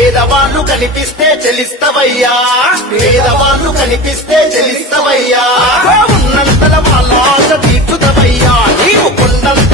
పేదవాళ్ళు కనిపిస్తే చెలిస్తవయ్యా, పేదవాళ్ళు కనిపిస్తే చెలిస్తవయ్యా. ఉన్నంతల వాళ్ళ ఆశ తీర్చుతవయ్యా, నీవు కొండంత